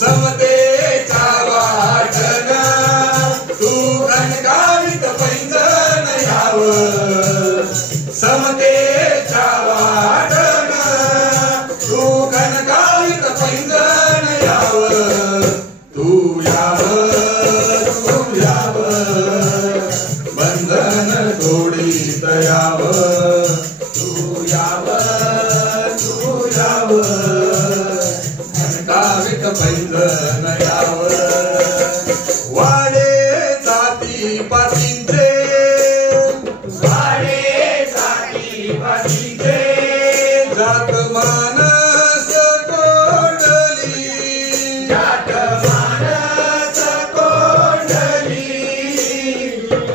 समतेचा वाटण तू घनकावित पैंजण यावं समतेचा वाटण तू घनकावित पैंजण यावं तू यावं बंधन तोडीत यावं तू यावं घनकावित पैंजण यावं वाडे जाती पातींचे जात मानस कोंडली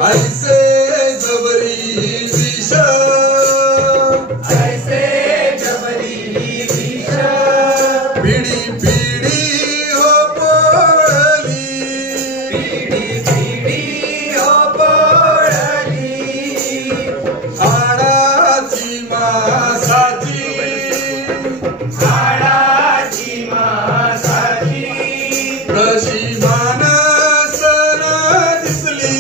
ऐसे जबरी विष पिढी पिढी हो पळली हाडाची मासाची कशी मानस न दिसली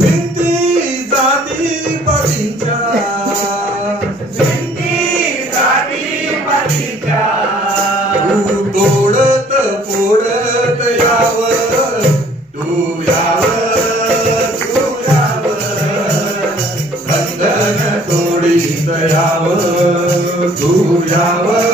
भिंती जाती पातींच्या तू तोडत फोडत यावं तू यावं बंधन तोडीत यावं तू यावं